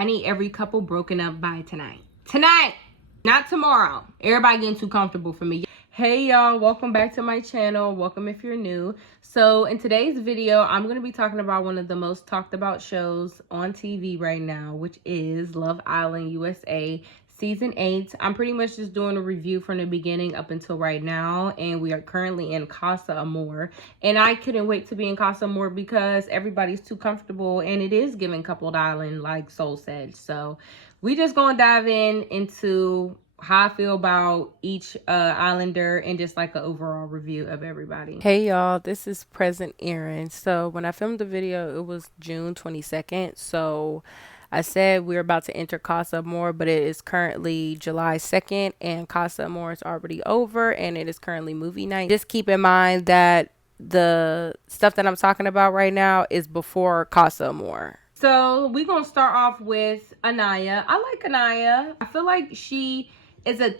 I need every couple broken up by tonight. Tonight! Not tomorrow. Everybody getting too comfortable for me. Hey y'all, welcome back to my channel. Welcome if you're new. So in today's video, I'm going to be talking about one of the most talked about shows on TV right now, which is Love Island USA Season 8. I'm pretty much just doing a review from the beginning up until right now, and we are currently in Casa Amor. And I couldn't wait to be in Casa Amor because everybody's too comfortable, and it is giving coupled island, like Soul said. So we just gonna dive into how I feel about each islander and just like an overall review of everybody. Hey y'all, this is Present Erin. So when I filmed the video, it was June 22nd. So I said we're about to enter Casa Amor, but it is currently July 2nd and Casa Amor is already over and it is currently movie night. Just keep in mind that the stuff that I'm talking about right now is before Casa Amor. So we're going to start off with Anaya. I like Anaya. I feel like she is a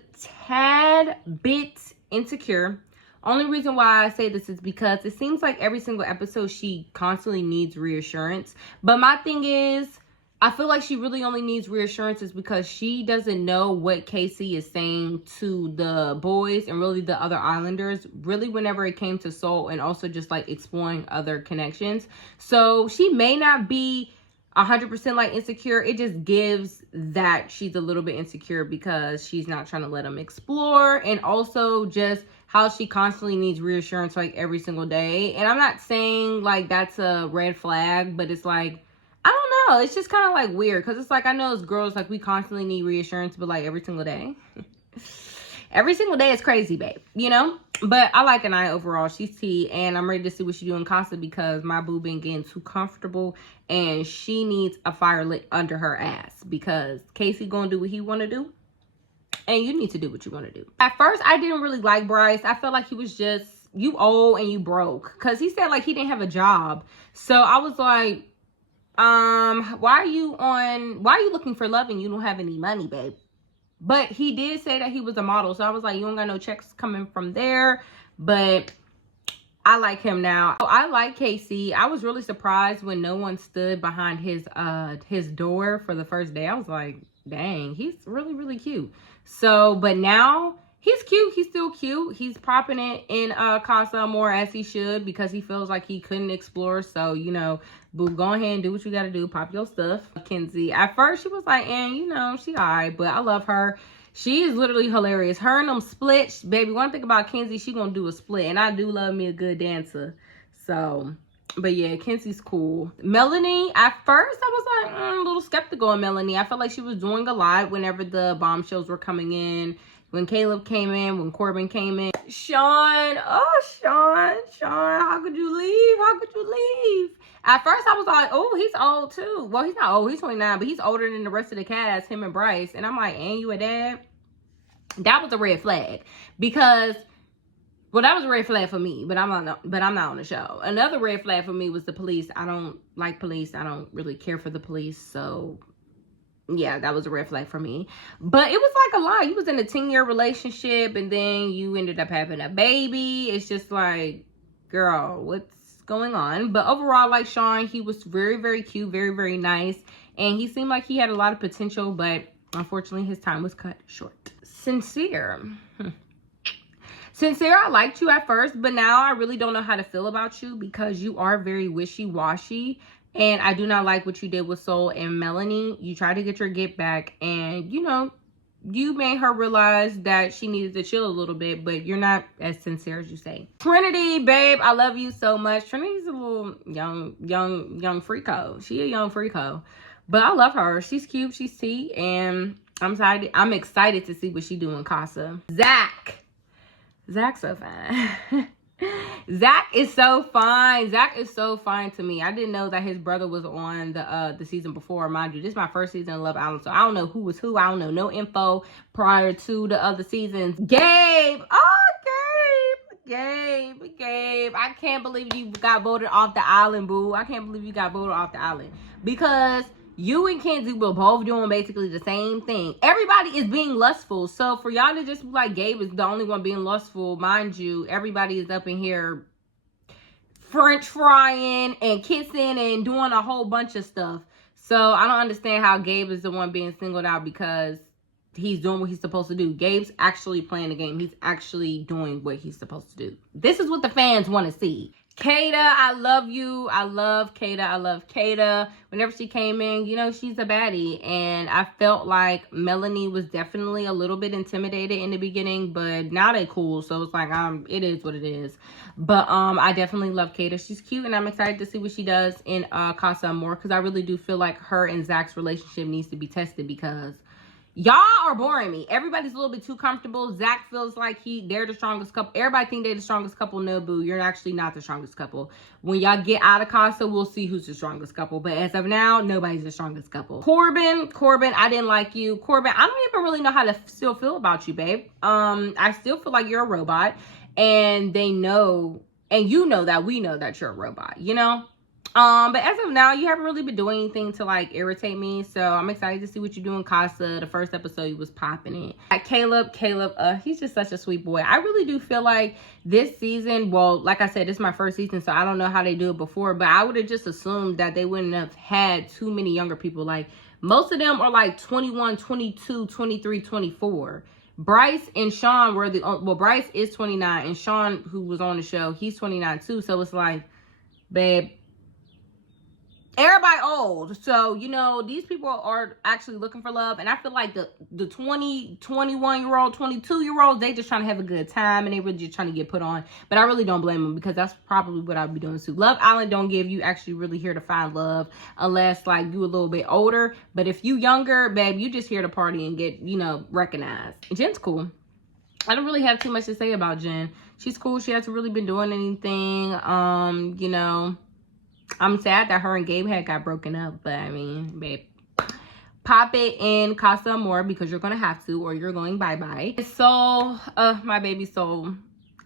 tad bit insecure. Only reason why I say this is because it seems like every single episode she constantly needs reassurance. But my thing is, I feel like she really only needs reassurances because she doesn't know what Casey is saying to the boys and really the other islanders, really whenever it came to Soul and also just like exploring other connections. So she may not be 100% like insecure. It just gives that she's a little bit insecure because she's not trying to let them explore, and also just how she constantly needs reassurance like every single day. And I'm not saying like that's a red flag, but it's like, I don't know, it's just kind of like weird because it's like, I know as girls, like we constantly need reassurance, but like every single day every single day is crazy, babe, you know? But I like Anaya overall. She's tea, and I'm ready to see what she do in Casa because my boo been getting too comfortable, and she needs a fire lit under her ass because Casey gonna do what he want to do, and you need to do what you want to do. At first, I didn't really like Bryce. I felt like he was just, you old and you broke, because he said like he didn't have a job. So I was like, why are you looking for love and you don't have any money, babe? But he did say that he was a model. So I was like, you don't got no checks coming from there. But I like him now. I like Casey. I was really surprised when no one stood behind his door for the first day. I was like, dang, he's really, really cute. So, but now he's cute. He's still cute. He's popping it in Casa Amor as he should because he feels like he couldn't explore. So, you know, boo, go ahead and do what you got to do. Pop your stuff. Kenzie, at first she was like, and you know, she alright, but I love her. She is literally hilarious. Her and them splits, baby. One thing about Kenzie, she gonna do a split, and I do love me a good dancer. So, but yeah, Kenzie's cool. Melanie, at first I was like a little skeptical of Melanie. I felt like she was doing a lot whenever the bombshells were coming in. When Caleb came in, when Corbin came in. Sean, oh, Sean, how could you leave? How could you leave? At first, I was like, oh, he's old too. Well, he's not old. He's 29, but he's older than the rest of the cast, him and Bryce. And I'm like, and you a dad? That was a red flag because, well, that was a red flag for me, but I'm not on the show. Another red flag for me was the police. I don't like police. I don't really care for the police, so yeah, that was a red flag for me. But it was like a lot. You was in a 10-year relationship and then you ended up having a baby. It's just like, girl, what's going on? But overall, like Sean, he was very, very cute, very, very nice. And he seemed like he had a lot of potential, but unfortunately his time was cut short. Sincere. Sincere, I liked you at first, but now I really don't know how to feel about you because you are very wishy-washy. And I do not like what you did with Soul and Melanie. You tried to get your get back and, you know, you made her realize that she needed to chill a little bit, but you're not as sincere as you say. Trinity, babe, I love you so much. Trinity's a little young freako. She a young freako. But I love her. She's cute, she's tea, and I'm excited to see what she do in Casa. Zach's so fine. Zach is so fine. Zach is so fine to me. I didn't know that his brother was on the season before. Mind you, this is my first season of Love Island, so I don't know who was who. I don't know no info prior to the other seasons. Gabe! Oh, Gabe! I can't believe you got voted off the island, boo. I can't believe you got voted off the island. Because you and Kenzie were both doing basically the same thing. Everybody is being lustful. So for y'all to just be like Gabe is the only one being lustful, mind you, everybody is up in here French frying and kissing and doing a whole bunch of stuff. So I don't understand how Gabe is the one being singled out because he's doing what he's supposed to do. Gabe's actually playing the game. He's actually doing what he's supposed to do. This is what the fans want to see. Kata, I love you. I love Kata. I love Kata. Whenever she came in, you know, she's a baddie. And I felt like Melanie was definitely a little bit intimidated in the beginning, but now they cool. So it's like, it is what it is. But I definitely love Kata. She's cute, and I'm excited to see what she does in Casa Amor, because I really do feel like her and Zach's relationship needs to be tested, because y'all are boring me. Everybody's a little bit too comfortable. Zach feels like they're the strongest couple. Everybody think they're the strongest couple. No, boo. You're actually not the strongest couple. When y'all get out of Casa, we'll see who's the strongest couple. But as of now, nobody's the strongest couple. Corbin, I didn't like you. Corbin, I don't even really know how to still feel about you, babe. I still feel like you're a robot. And they know, and you know that we know that you're a robot, you know? But as of now, you haven't really been doing anything to like irritate me. So I'm excited to see what you do in Casa. The first episode you was popping it. Caleb, he's just such a sweet boy. I really do feel like this season, well, like I said, this is my first season, so I don't know how they do it before, but I would have just assumed that they wouldn't have had too many younger people. Like most of them are like 21, 22, 23, 24. Bryce and Sean were Bryce is 29, and Sean, who was on the show, he's 29 too. So it's like, babe, everybody old. So, you know, these people are actually looking for love. And I feel like the 20, 21-year-old, 22-year-olds, they just trying to have a good time, and they really just trying to get put on. But I really don't blame them, because that's probably what I'd be doing too. Love Island don't give you actually really here to find love unless like you a little bit older. But if you younger, babe, you just here to party and get, you know, recognized. Jen's cool. I don't really have too much to say about Jen. She's cool. She hasn't really been doing anything. You know, I'm sad that her and Gabe had got broken up, but I mean, babe, pop it in Casa Amor, because you're gonna have to, or you're going bye-bye. So, my baby soul,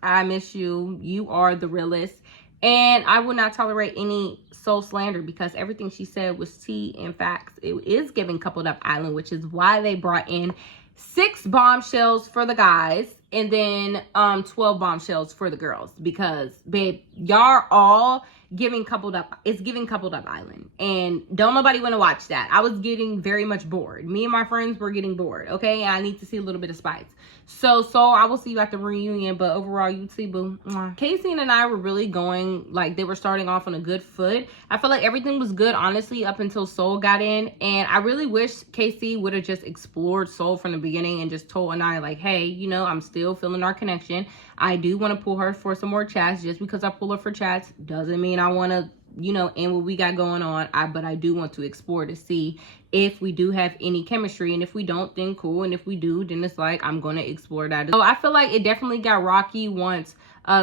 I miss you. You are the realest, and I will not tolerate any soul slander, because everything she said was tea and facts. It is giving Coupled Up Island, which is why they brought in 6 bombshells for the guys and then 12 bombshells for the girls, because babe, y'all all giving Coupled Up. It's giving Coupled Up Island, and don't nobody want to watch that. I was getting very much bored. Me and my friends were getting bored. Okay, I need to see a little bit of spice. So I will see you at the reunion, but overall, you see, boo. Casey and I were really going, like, they were starting off on a good foot. I feel like everything was good, honestly, up until Soul got in, and I really wish Casey would have just explored Soul from the beginning and just told Anaya, like, hey, you know, I'm still feeling our connection. I do want to pull her for some more chats. Just because I pull her for chats doesn't mean I want to, you know, end what we got going on. But I do want to explore to see if we do have any chemistry, and if we don't, then cool, and if we do, then it's like I'm gonna explore that. So I feel like it definitely got rocky once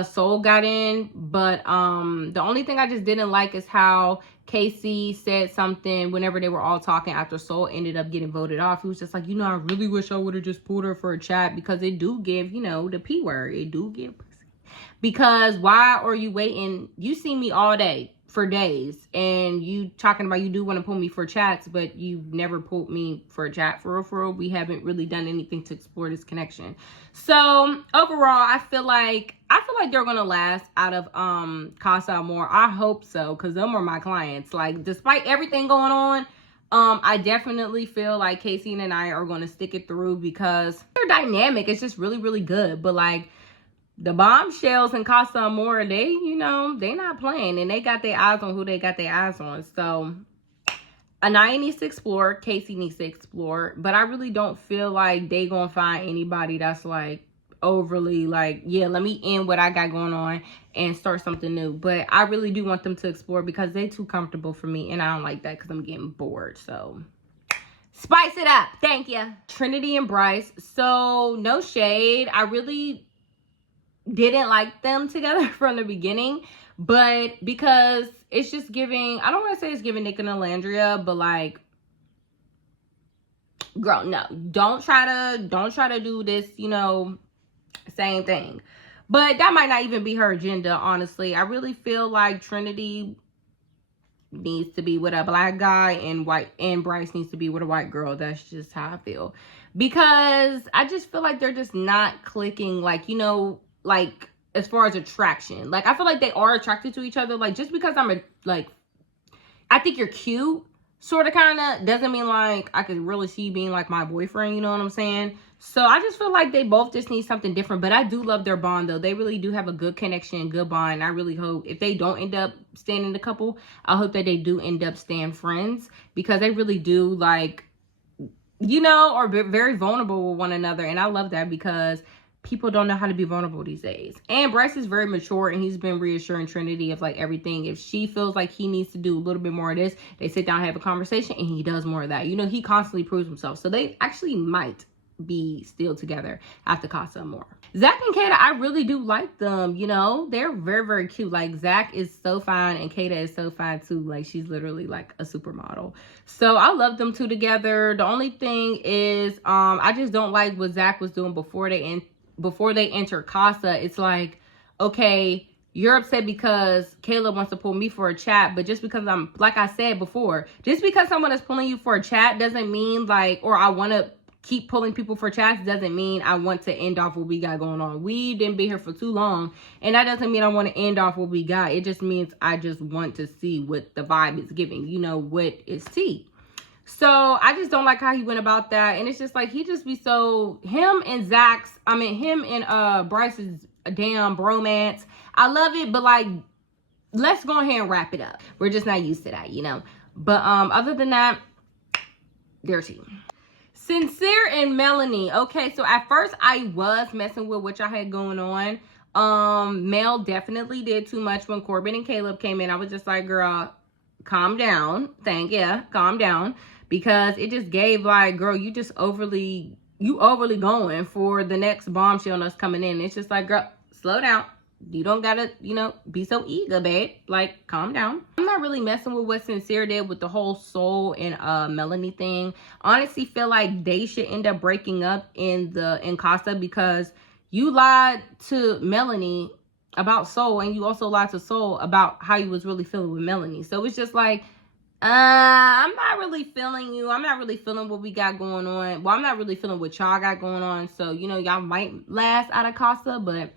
Soul got in, but the only thing I just didn't like is how Casey said something whenever they were all talking after Soul ended up getting voted off. He was just like, you know, I really wish I would have just pulled her for a chat, because it do give, you know, the P word. It do give pussy. Because why are you waiting? You see me all day for days, and you talking about you do want to pull me for chats, but you've never pulled me for a chat. For real, we haven't really done anything to explore this connection. So overall, I feel like they're gonna last out of Casa Amor. I hope so, because them are my clients. Like, despite everything going on, I definitely feel like Casey and I are gonna stick it through, because their dynamic is just really, really good. But like, the bombshells in Casa Amor, they, you know, they not playing, and they got their eyes on who they got their eyes on. So Anaya needs to explore, Casey needs to explore, but I really don't feel like they gonna find anybody that's like overly like, yeah, let me end what I got going on and start something new. But I really do want them to explore, because they too comfortable for me, and I don't like that, because I'm getting bored. So spice it up. Thank you. Trinity and Bryce. So no shade, I really didn't like them together from the beginning, but because it's just giving, I don't want to say it's giving Nick and Alandria, but like, girl, no, don't try to do this, you know, same thing. But that might not even be her agenda, honestly. I really feel like Trinity needs to be with a black guy, and Bryce needs to be with a white girl. That's just how I feel, because I just feel like they're just not clicking, like, you know, like as far as attraction. Like, I feel like they are attracted to each other. Like, just because I think you're cute, sort of, kind of. Doesn't mean like I could really see being like my boyfriend, you know what I'm saying? So I just feel like they both just need something different. But I do love their bond, though. They really do have a good connection, good bond. I really hope if they don't end up staying in the couple, I hope that they do end up staying friends, because they really do, like, you know, are very vulnerable with one another. And I love that, because people don't know how to be vulnerable these days. And Bryce is very mature, and he's been reassuring Trinity of like everything. If she feels like he needs to do a little bit more of this, they sit down, have a conversation, and he does more of that. You know, he constantly proves himself. So they actually might be still together after Casa Amor. Zach and Kayda, I really do like them. You know, they're very, very cute. Like, Zach is so fine, and Kayda is so fine too. Like, she's literally like a supermodel. So I love them two together. The only thing is, I just don't like what Zach was doing before they enter Casa. It's like, okay, you're upset because Caleb wants to pull me for a chat, but just because I'm, like I said before, just because someone is pulling you for a chat doesn't mean like, or I want to keep pulling people for chats doesn't mean I want to end off what we got going on. We didn't be here for too long, and that doesn't mean I want to end off what we got. It just means I just want to see what the vibe is giving, you know, what is tea. So I just don't like how he went about that. And it's just like, he just be so, him and Bryce's damn bromance. I love it, but like, let's go ahead and wrap it up. We're just not used to that, you know. But other than that, their team. Sincere and Melanie. Okay, so at first I was messing with what y'all had going on. Mel definitely did too much when Corbin and Caleb came in. I was just like, girl, calm down. Calm down. Because it just gave like, girl, you overly going for the next bombshell that's coming in. It's just like, girl, slow down. You don't gotta, you know, be so eager, babe. Like, calm down. I'm not really messing with what Sincere did with the whole Soul and Melanie thing. Honestly, feel like they should end up breaking up in Casa, because you lied to Melanie about Soul, and you also lied to Soul about how you was really feeling with Melanie. So it's just like, I'm not really feeling you. I'm not really feeling what we got going on. Well, I'm not really feeling what y'all got going on. So, you know, y'all might last out of Casa, but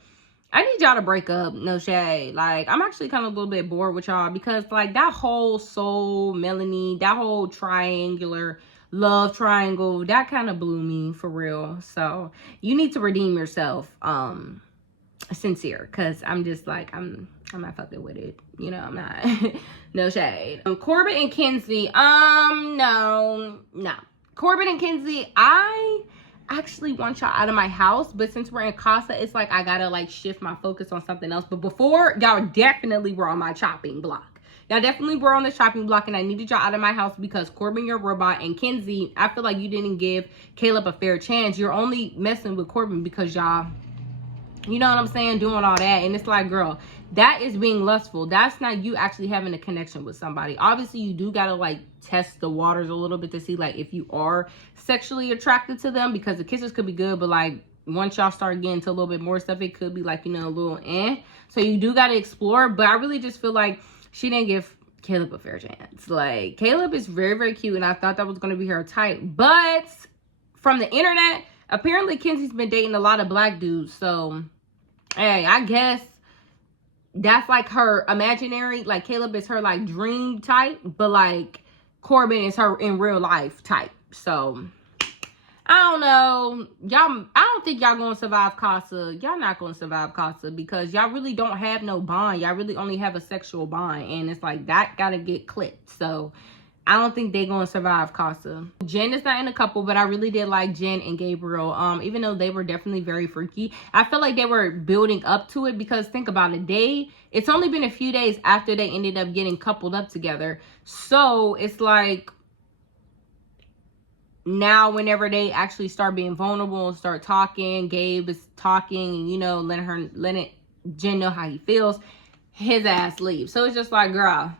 I need y'all to break up. No shade. Like, I'm actually kind of a little bit bored with y'all, because like that whole Soul, Melanie, that whole triangular love triangle, that kind of blew me for real. So you need to redeem yourself, Sincere, because I'm just like, I'm not fucking with it. You know, I'm not. No shade. Corbin and Kenzie. No. Corbin and Kenzie, I actually want y'all out of my house, but since we're in Casa, it's like I gotta like shift my focus on something else. But before, y'all definitely were on my chopping block. Y'all definitely were on the chopping block, and I needed y'all out of my house because Corbin, you're a robot, and Kenzie, I feel like you didn't give Caleb a fair chance. You're only messing with Corbin because y'all, you know what I'm saying, doing all that. And it's like, girl, that is being lustful. That's not you actually having a connection with somebody. Obviously, you do gotta like test the waters a little bit to see like if you are sexually attracted to them, because the kisses could be good, but like once y'all start getting to a little bit more stuff, it could be like, you know, a little so you do gotta explore. But I really just feel like she didn't give Caleb a fair chance. Like, Caleb is very, very cute, and I thought that was gonna be her type, but from the internet, apparently Kenzie's been dating a lot of black dudes. So hey, I guess that's like her imaginary, like Caleb is her like dream type, but like Corbin is her in real life type. So I don't know, y'all. I don't think y'all gonna survive Casa. Y'all not gonna survive Casa, because y'all really don't have no bond. Y'all really only have a sexual bond, and it's like that gotta get clipped. So I don't think they're going to survive Casa. Jen is not in a couple, but I really did like Jen and Gabriel. Even though they were definitely very freaky, I feel like they were building up to it, because think about it. It's only been a few days after they ended up getting coupled up together. So it's like, now whenever they actually start being vulnerable and start talking, Gabe is talking, and, you know, letting Jen know how he feels, his ass leaves. So it's just like, girl,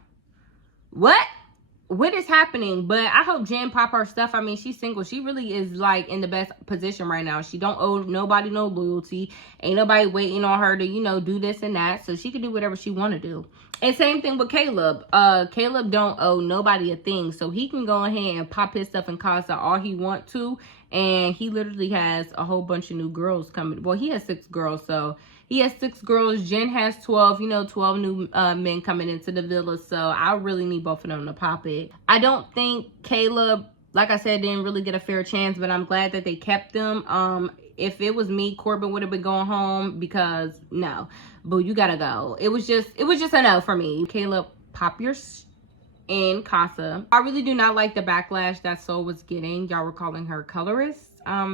what is happening? But I hope Jen pop her stuff. I mean, she's single. She really is like in the best position right now. She don't owe nobody no loyalty. Ain't nobody waiting on her to, you know, do this and that. So she can do whatever she want to do. And same thing with Caleb. Caleb don't owe nobody a thing. So he can go ahead and pop his stuff in Casa all he want to. And he literally has a whole bunch of new girls coming. Well, he has 6 girls. So He has 6 girls. Jen has 12. You know, 12 new men coming into the villa. So I really need both of them to pop it. I don't think Caleb, like I said, didn't really get a fair chance, but I'm glad that they kept them. If it was me, Corbin would have been going home because no, boo, you gotta go. It was just a no for me. Caleb, pop your in Casa. I really do not like the backlash that Sol was getting. Y'all were calling her colorist.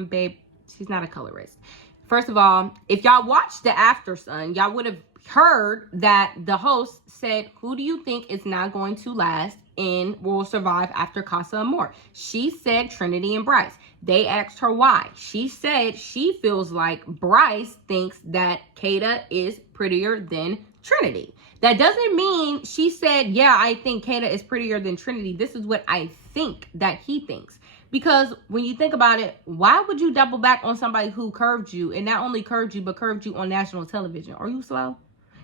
Babe, she's not a colorist. First of all, if y'all watched the After Sun, y'all would have heard that the host said, who do you think is not going to last and will survive after Casa Amor? She said Trinity and Bryce. They asked her why. She said she feels like Bryce thinks that Kata is prettier than Trinity. That doesn't mean she said, yeah, I think Kata is prettier than Trinity. This is what I think that he thinks. Because when you think about it, why would you double back on somebody who curved you, and not only curved you, but curved you on national television? Are you slow?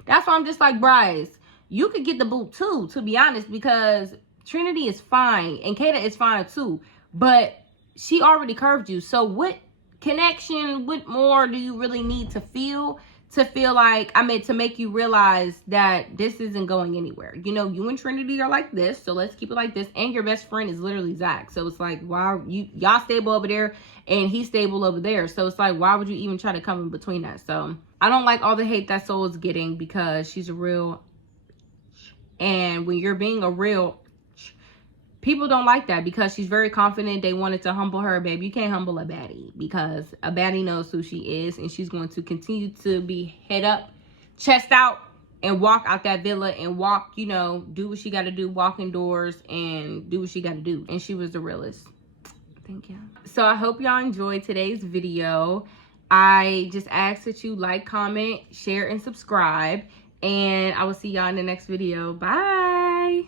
That's why I'm just like, Bryce, you could get the boot too, to be honest, because Trinity is fine and Kata is fine too. But she already curved you. So what connection, what more do you really need to feel like, to make you realize that this isn't going anywhere? You know, you and Trinity are like this, so let's keep it like this. And your best friend is literally Zach. So it's like, why y'all stable over there and he's stable over there. So it's like, why would you even try to come in between that? So I don't like all the hate that Sol is getting because she's a real, and when you're being a real, people don't like that because she's very confident. They wanted to humble her. Baby, you can't humble a baddie because a baddie knows who she is, and she's going to continue to be head up, chest out, and walk out that villa and walk, you know, do what she got to do, walk indoors and do what she got to do. And she was the realest. Thank you. So I hope y'all enjoyed today's video. I just ask that you like, comment, share, and subscribe. And I will see y'all in the next video. Bye.